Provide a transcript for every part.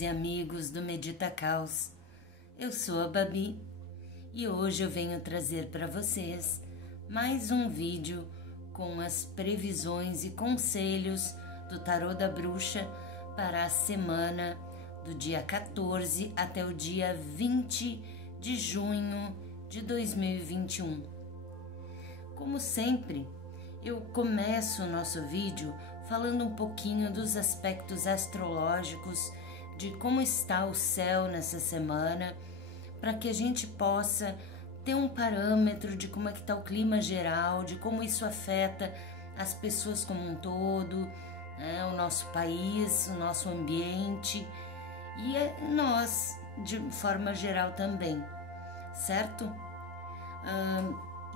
amigas e amigos do Medita Caos. Eu sou a Babi e hoje eu venho trazer para vocês mais um vídeo com as previsões e conselhos do Tarô da Bruxa para a semana do dia 14 até o dia 20 de junho de 2021. Como sempre, eu começo o nosso vídeo falando um pouquinho dos aspectos astrológicos, de como está o céu nessa semana, para que a gente possa ter um parâmetro de como é que está o clima geral, de como isso afeta as pessoas como um todo, né, o nosso país, o nosso ambiente e nós de forma geral também, certo?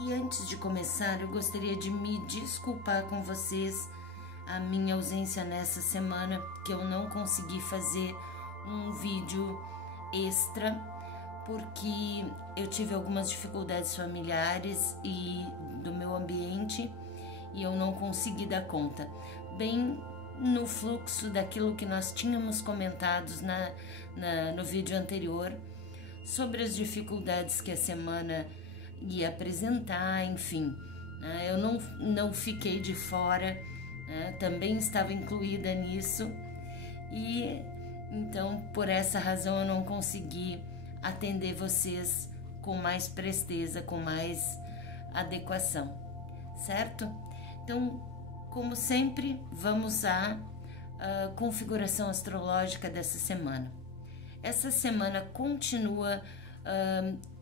E antes de começar, eu gostaria de me desculpar com vocês a minha ausência nessa semana, que eu não consegui fazer um vídeo extra, porque eu tive algumas dificuldades familiares e do meu ambiente e eu não consegui dar conta. Bem no fluxo daquilo que nós tínhamos comentado no vídeo anterior, sobre as dificuldades que a semana ia apresentar, enfim, eu não fiquei de fora, também estava incluída nisso e então por essa razão eu não consegui atender vocês com mais presteza, com mais adequação, certo? Então, como sempre, vamos à configuração astrológica dessa semana. Essa semana continua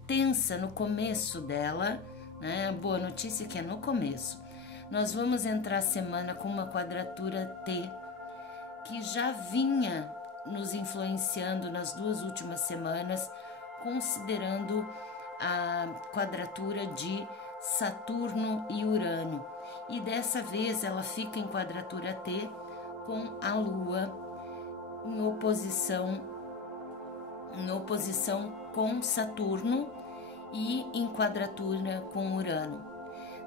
tensa no começo dela, né? A boa notícia é que é no começo. Nós vamos entrar a semana com uma quadratura T, que já vinha nos influenciando nas duas últimas semanas, considerando a quadratura de Saturno e Urano. E dessa vez ela fica em quadratura T com a Lua em oposição com Saturno e em quadratura com Urano.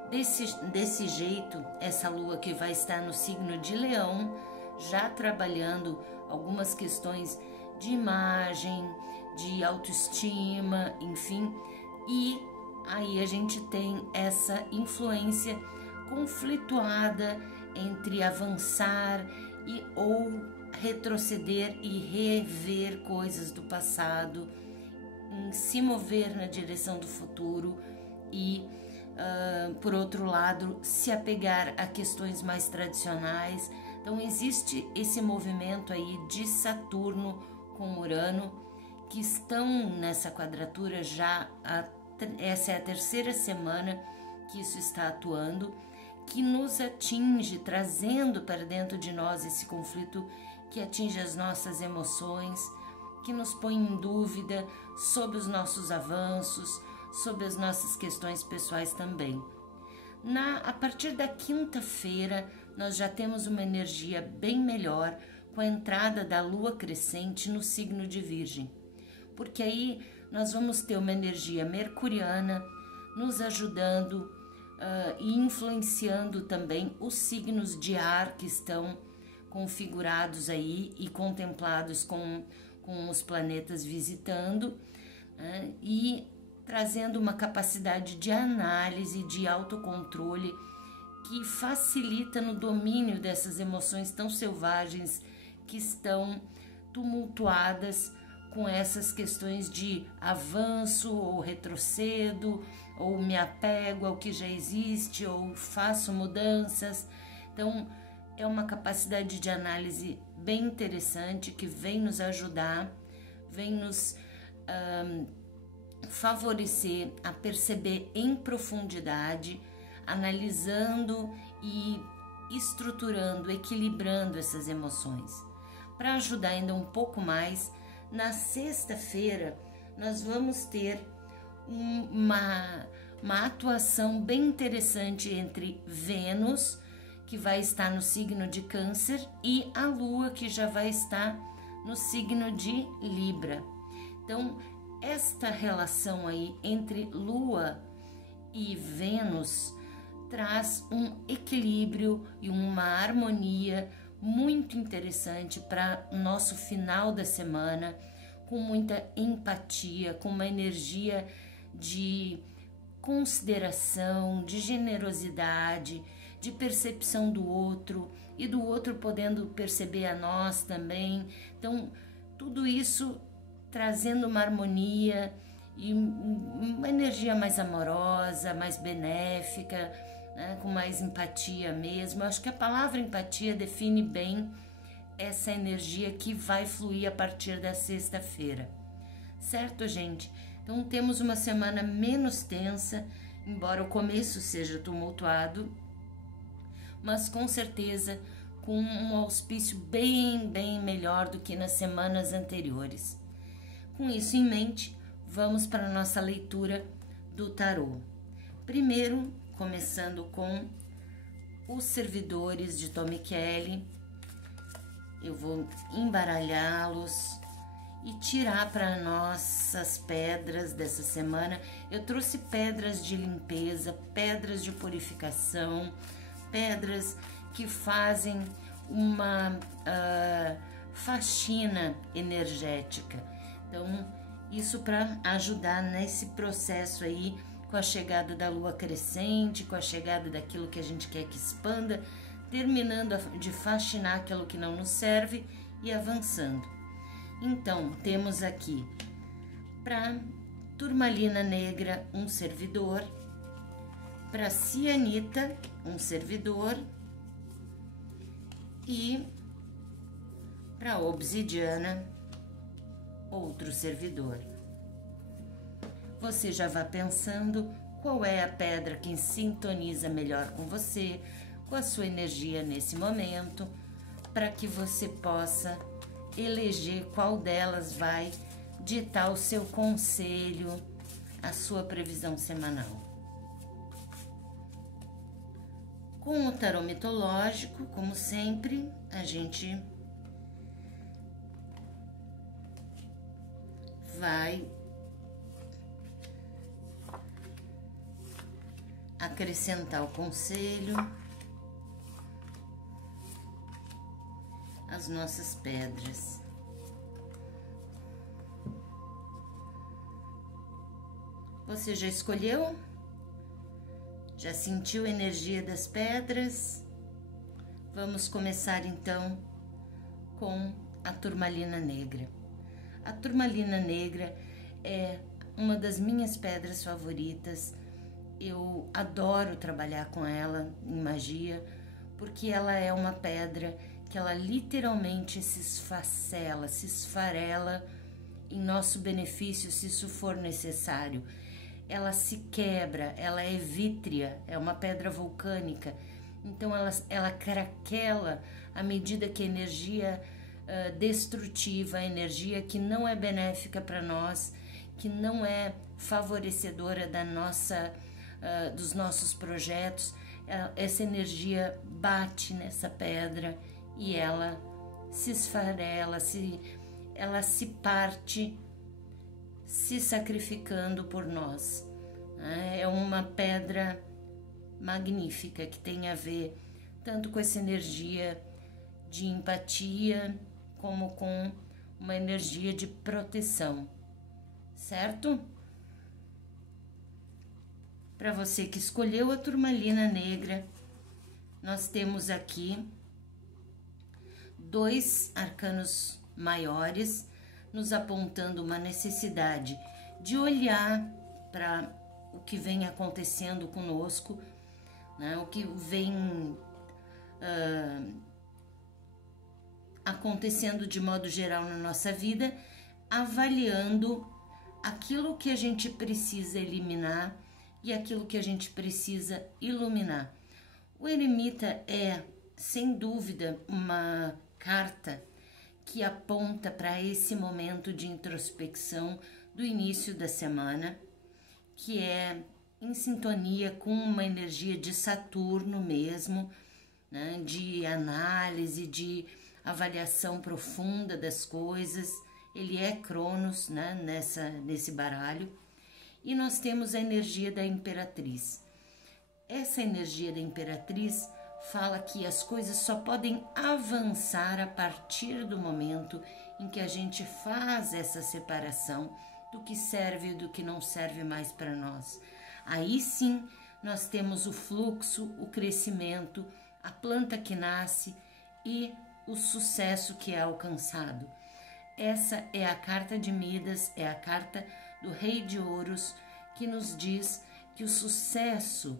Desse jeito, essa Lua que vai estar no signo de Leão, já trabalhando algumas questões de imagem, de autoestima, enfim, e aí a gente tem essa influência conflituada entre avançar ou retroceder e rever coisas do passado, em se mover na direção do futuro e, por outro lado, se apegar a questões mais tradicionais. Então existe esse movimento aí de Saturno com Urano, que estão nessa quadratura já, essa é a terceira semana que isso está atuando, que nos atinge, trazendo para dentro de nós esse conflito que atinge as nossas emoções, que nos põe em dúvida sobre os nossos avanços, sobre as nossas questões pessoais também. A partir da quinta-feira, nós já temos uma energia bem melhor com a entrada da Lua crescente no signo de Virgem, porque aí nós vamos ter uma energia mercuriana nos ajudando e influenciando também os signos de ar que estão configurados aí e contemplados com os planetas visitando, e trazendo uma capacidade de análise, de autocontrole que facilita no domínio dessas emoções tão selvagens que estão tumultuadas com essas questões de avanço ou retrocedo, ou me apego ao que já existe, ou faço mudanças. Então, é uma capacidade de análise bem interessante que vem nos ajudar, vem nos favorecer a perceber em profundidade, analisando e estruturando, equilibrando essas emoções. Para ajudar ainda um pouco mais, na sexta-feira nós vamos ter uma atuação bem interessante entre Vênus, que vai estar no signo de Câncer, e a Lua, que já vai estar no signo de Libra. Então, esta relação aí entre Lua e Vênus traz um equilíbrio e uma harmonia muito interessante para o nosso final da semana, com muita empatia, com uma energia de consideração, de generosidade, de percepção do outro e do outro podendo perceber a nós também. Então, tudo isso trazendo uma harmonia e uma energia mais amorosa, mais benéfica, né, com mais empatia mesmo. Eu acho que a palavra empatia define bem essa energia que vai fluir a partir da sexta-feira. Certo, gente? Então temos uma semana menos tensa, embora o começo seja tumultuado, mas com certeza com um auspício bem melhor do que nas semanas anteriores. Com isso em mente, vamos para a nossa leitura do tarô. Primeiro, começando com os servidores de Tom Kelly. Eu vou embaralhá-los e tirar para nossas pedras dessa semana. Eu trouxe pedras de limpeza, pedras de purificação, pedras que fazem uma faxina energética. Então, isso para ajudar nesse processo aí, com a chegada da lua crescente, com a chegada daquilo que a gente quer que expanda, terminando de faxinar aquilo que não nos serve e avançando. Então, temos aqui para Turmalina Negra, um servidor, para Cianita, um servidor, e para Obsidiana, outro servidor. Você já vai pensando qual é a pedra que sintoniza melhor com você, com a sua energia nesse momento, para que você possa eleger qual delas vai ditar o seu conselho, a sua previsão semanal. Com o tarô mitológico, como sempre, a gente vai acrescentar o conselho, as nossas pedras. Você já escolheu? Já sentiu a energia das pedras? Vamos começar então com a Turmalina Negra. A Turmalina Negra é uma das minhas pedras favoritas. Eu adoro trabalhar com ela em magia, porque ela é uma pedra que ela literalmente se esfacela, se esfarela em nosso benefício, se isso for necessário. Ela se quebra, ela é vítrea, é uma pedra vulcânica, então ela craquela à medida que a energia destrutiva, a energia que não é benéfica para nós, que não é favorecedora dos nossos projetos, essa energia bate nessa pedra e ela se esfarela, ela se parte, se sacrificando por nós. É uma pedra magnífica que tem a ver tanto com essa energia de empatia como com uma energia de proteção, certo? Para você que escolheu a Turmalina Negra, nós temos aqui 2 arcanos maiores nos apontando uma necessidade de olhar para o que vem acontecendo conosco, né? O que vem acontecendo de modo geral na nossa vida, avaliando aquilo que a gente precisa eliminar e aquilo que a gente precisa iluminar. O eremita é, sem dúvida, uma carta que aponta para esse momento de introspecção do início da semana, que é em sintonia com uma energia de Saturno mesmo, né, de análise, de avaliação profunda das coisas. Ele é Cronos, né, nesse baralho. E nós temos a energia da Imperatriz. Essa energia da Imperatriz fala que as coisas só podem avançar a partir do momento em que a gente faz essa separação do que serve e do que não serve mais para nós. Aí sim nós temos o fluxo, o crescimento, a planta que nasce e o sucesso que é alcançado. Essa é a carta de Midas, é a carta do Rei de Ouros, que nos diz que o sucesso,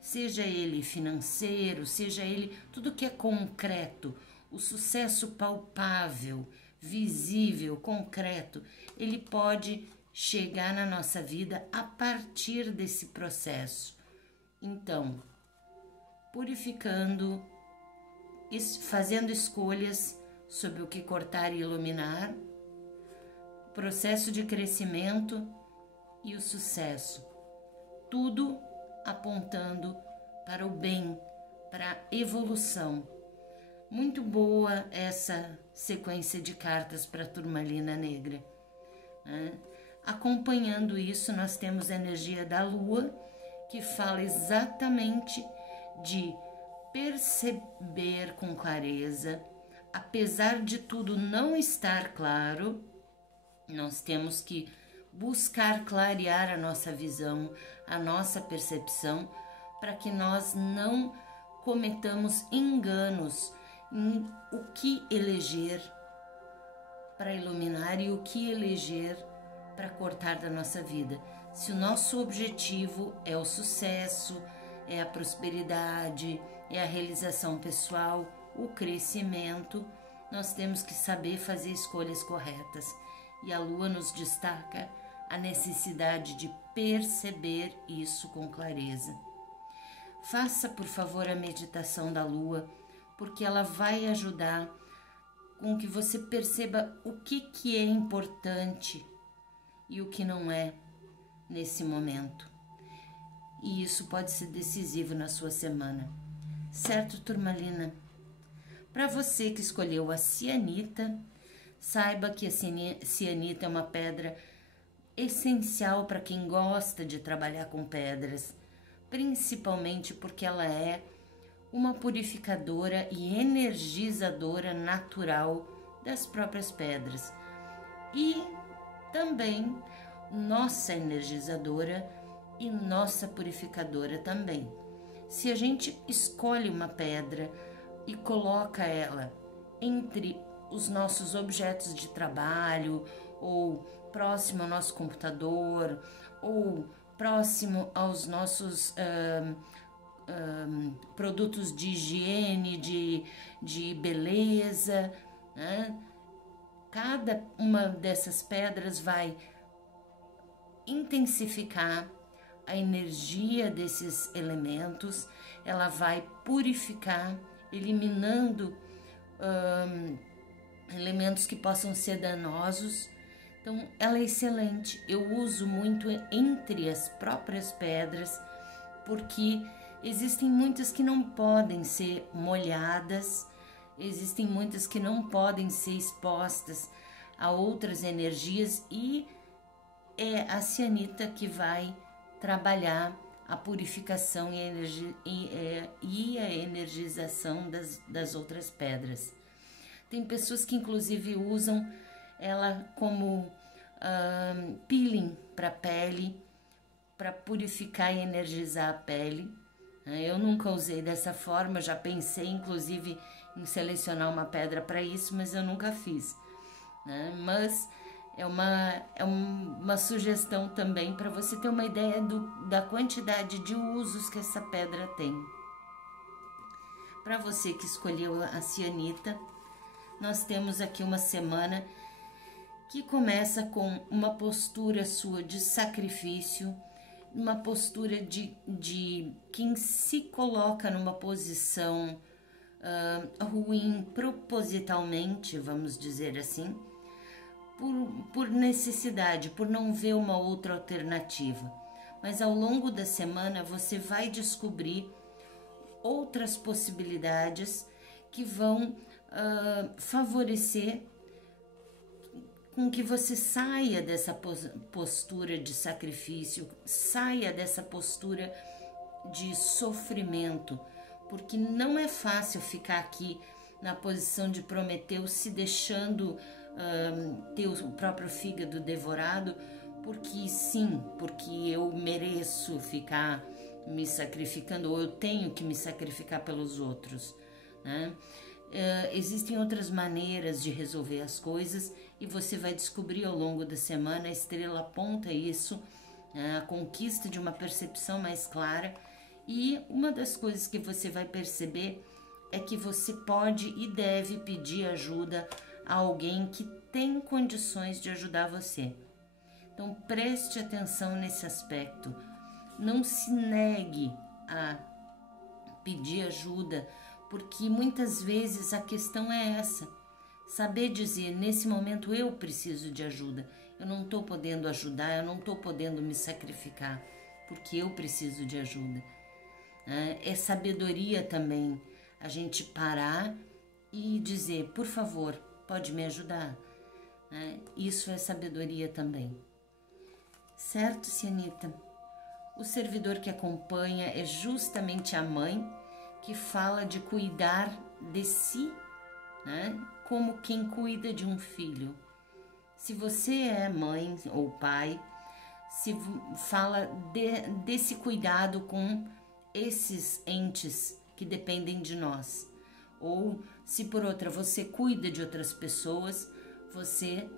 seja ele financeiro, seja ele tudo que é concreto, o sucesso palpável, visível, concreto, ele pode chegar na nossa vida a partir desse processo. Então, purificando, fazendo escolhas sobre o que cortar e iluminar, processo de crescimento e o sucesso, tudo apontando para o bem, para a evolução. Muito boa essa sequência de cartas para a turmalina negra, né? Acompanhando isso, nós temos a energia da Lua, que fala exatamente de perceber com clareza, apesar de tudo não estar claro, nós temos que buscar clarear a nossa visão, a nossa percepção, para que nós não cometamos enganos em o que eleger para iluminar e o que eleger para cortar da nossa vida. Se o nosso objetivo é o sucesso, é a prosperidade, é a realização pessoal, o crescimento, nós temos que saber fazer escolhas corretas. E a Lua nos destaca a necessidade de perceber isso com clareza. Faça, por favor, a meditação da Lua, porque ela vai ajudar com que você perceba o que é importante e o que não é nesse momento. E isso pode ser decisivo na sua semana. Certo, turmalina? Para você que escolheu a cianita, saiba que a cianita é uma pedra essencial para quem gosta de trabalhar com pedras, principalmente porque ela é uma purificadora e energizadora natural das próprias pedras e também nossa energizadora e nossa purificadora também. Se a gente escolhe uma pedra e coloca ela entre os nossos objetos de trabalho, ou próximo ao nosso computador, ou próximo aos nossos produtos de higiene, de beleza, né? Cada uma dessas pedras vai intensificar a energia desses elementos, ela vai purificar, eliminando elementos que possam ser danosos. Então, ela é excelente. Eu uso muito entre as próprias pedras, porque existem muitas que não podem ser molhadas, existem muitas que não podem ser expostas a outras energias, e é a cianita que vai trabalhar a purificação e a energização das outras pedras. Tem pessoas que inclusive usam ela como peeling para a pele, para purificar e energizar a pele. Eu nunca usei dessa forma, já pensei inclusive em selecionar uma pedra para isso, mas eu nunca fiz, né? Mas é uma sugestão também para você ter uma ideia da quantidade de usos que essa pedra tem. Para você que escolheu a cianita, nós temos aqui uma semana que começa com uma postura sua de sacrifício, uma postura de quem se coloca numa posição ruim propositalmente, vamos dizer assim, por necessidade, por não ver uma outra alternativa. Mas ao longo da semana você vai descobrir outras possibilidades que vão favorecer com que você saia dessa postura de sacrifício, saia dessa postura de sofrimento, porque não é fácil ficar aqui na posição de Prometeu, se deixando ter o próprio fígado devorado, porque sim, porque eu mereço ficar me sacrificando, ou eu tenho que me sacrificar pelos outros, né? Existem outras maneiras de resolver as coisas e você vai descobrir ao longo da semana. A estrela aponta isso, a conquista de uma percepção mais clara, e uma das coisas que você vai perceber é que você pode e deve pedir ajuda a alguém que tem condições de ajudar você. Então preste atenção nesse aspecto. Não se negue a pedir ajuda, porque muitas vezes a questão é essa. Saber dizer, nesse momento eu preciso de ajuda. Eu não estou podendo ajudar, eu não estou podendo me sacrificar, porque eu preciso de ajuda. É sabedoria também a gente parar e dizer, por favor, pode me ajudar? Isso é sabedoria também. Certo, Cianita? O servidor que acompanha é justamente a mãe que fala de cuidar de si, né? Como quem cuida de um filho. Se você é mãe ou pai, se fala desse cuidado com esses entes que dependem de nós. Ou se por outra você cuida de outras pessoas, você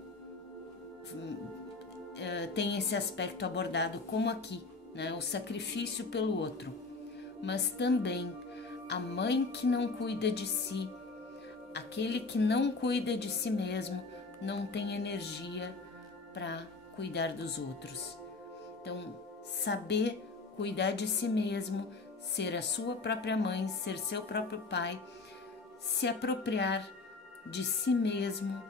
tem esse aspecto abordado como aqui, né? O sacrifício pelo outro. Mas também a mãe que não cuida de si, aquele que não cuida de si mesmo, não tem energia para cuidar dos outros. Então, saber cuidar de si mesmo, ser a sua própria mãe, ser seu próprio pai, se apropriar de si mesmo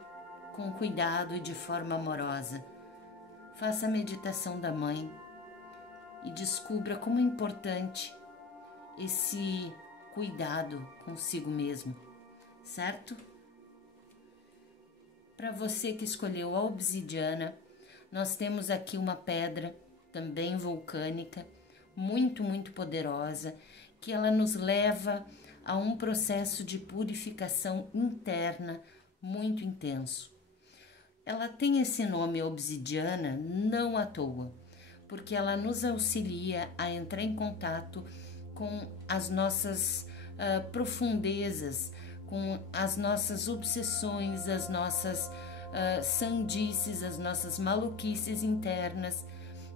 com cuidado e de forma amorosa. Faça a meditação da mãe e descubra como é importante esse cuidado consigo mesmo, certo? Para você que escolheu a obsidiana, nós temos aqui uma pedra também vulcânica, muito, muito poderosa, que ela nos leva a um processo de purificação interna muito intenso. Ela tem esse nome obsidiana não à toa, porque ela nos auxilia a entrar em contato com as nossas profundezas, com as nossas obsessões, as nossas sandices, as nossas maluquices internas,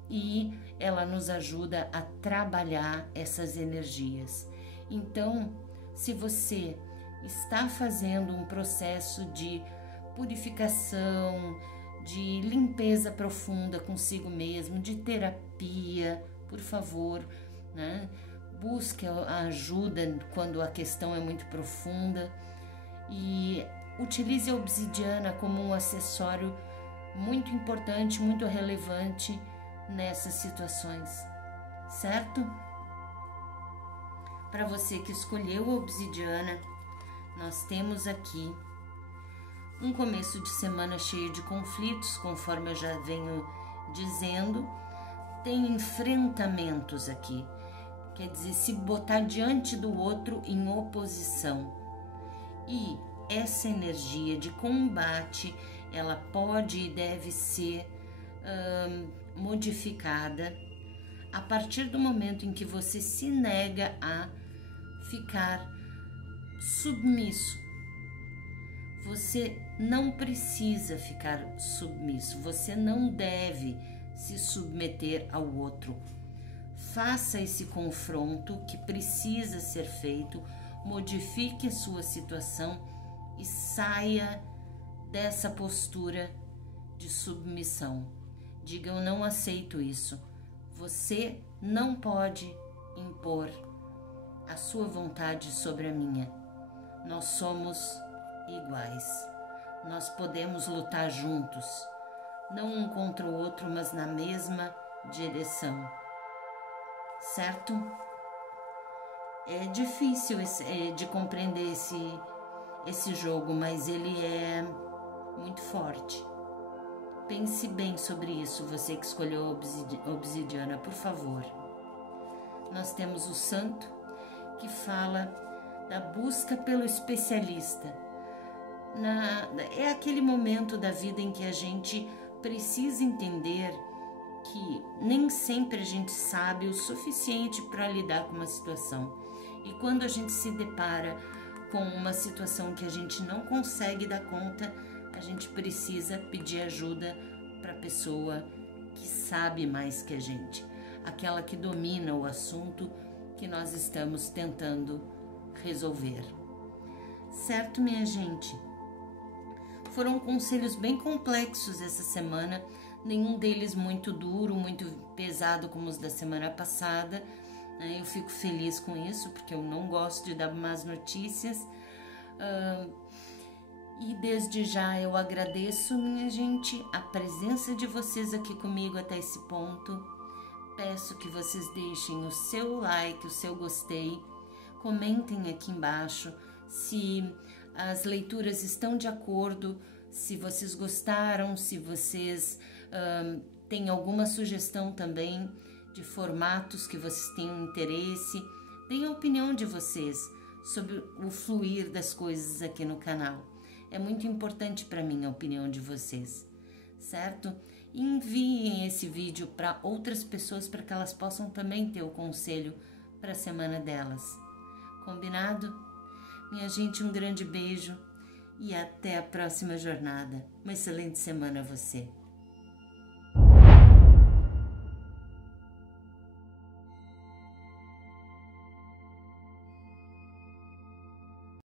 e ela nos ajuda a trabalhar essas energias. Então, se você está fazendo um processo de purificação, de limpeza profunda consigo mesmo, de terapia, por favor, né? Busque a ajuda quando a questão é muito profunda e utilize a obsidiana como um acessório muito importante, muito relevante nessas situações, certo? Para você que escolheu a obsidiana, nós temos aqui um começo de semana cheio de conflitos, conforme eu já venho dizendo. Tem enfrentamentos aqui, quer dizer, se botar diante do outro em oposição. E essa energia de combate, ela pode e deve ser modificada a partir do momento em que você se nega a ficar submisso. Você não precisa ficar submisso, você não deve se submeter ao outro. Faça esse confronto que precisa ser feito, modifique a sua situação e saia dessa postura de submissão. Diga, eu não aceito isso. Você não pode impor a sua vontade sobre a minha. Nós somos iguais. Nós podemos lutar juntos, não um contra o outro, mas na mesma direção. Certo? É difícil de compreender esse jogo, mas ele é muito forte. Pense bem sobre isso, você que escolheu a obsidiana, por favor. Nós temos o santo, que fala da busca pelo especialista. É aquele momento da vida em que a gente precisa entender que nem sempre a gente sabe o suficiente para lidar com uma situação. E quando a gente se depara com uma situação que a gente não consegue dar conta, a gente precisa pedir ajuda para a pessoa que sabe mais que a gente, aquela que domina o assunto que nós estamos tentando resolver. Certo, minha gente? Foram conselhos bem complexos essa semana, nenhum deles muito duro, muito pesado como os da semana passada. Eu fico feliz com isso, porque eu não gosto de dar más notícias. E desde já eu agradeço, minha gente, a presença de vocês aqui comigo até esse ponto. Peço que vocês deixem o seu like, o seu gostei, comentem aqui embaixo se as leituras estão de acordo, se vocês gostaram, se vocês têm alguma sugestão também de formatos que vocês tenham interesse. Deem a opinião de vocês sobre o fluir das coisas aqui no canal. É muito importante para mim a opinião de vocês, certo? E enviem esse vídeo para outras pessoas para que elas possam também ter o conselho para a semana delas. Combinado? Minha gente, um grande beijo e até a próxima jornada. Uma excelente semana a você.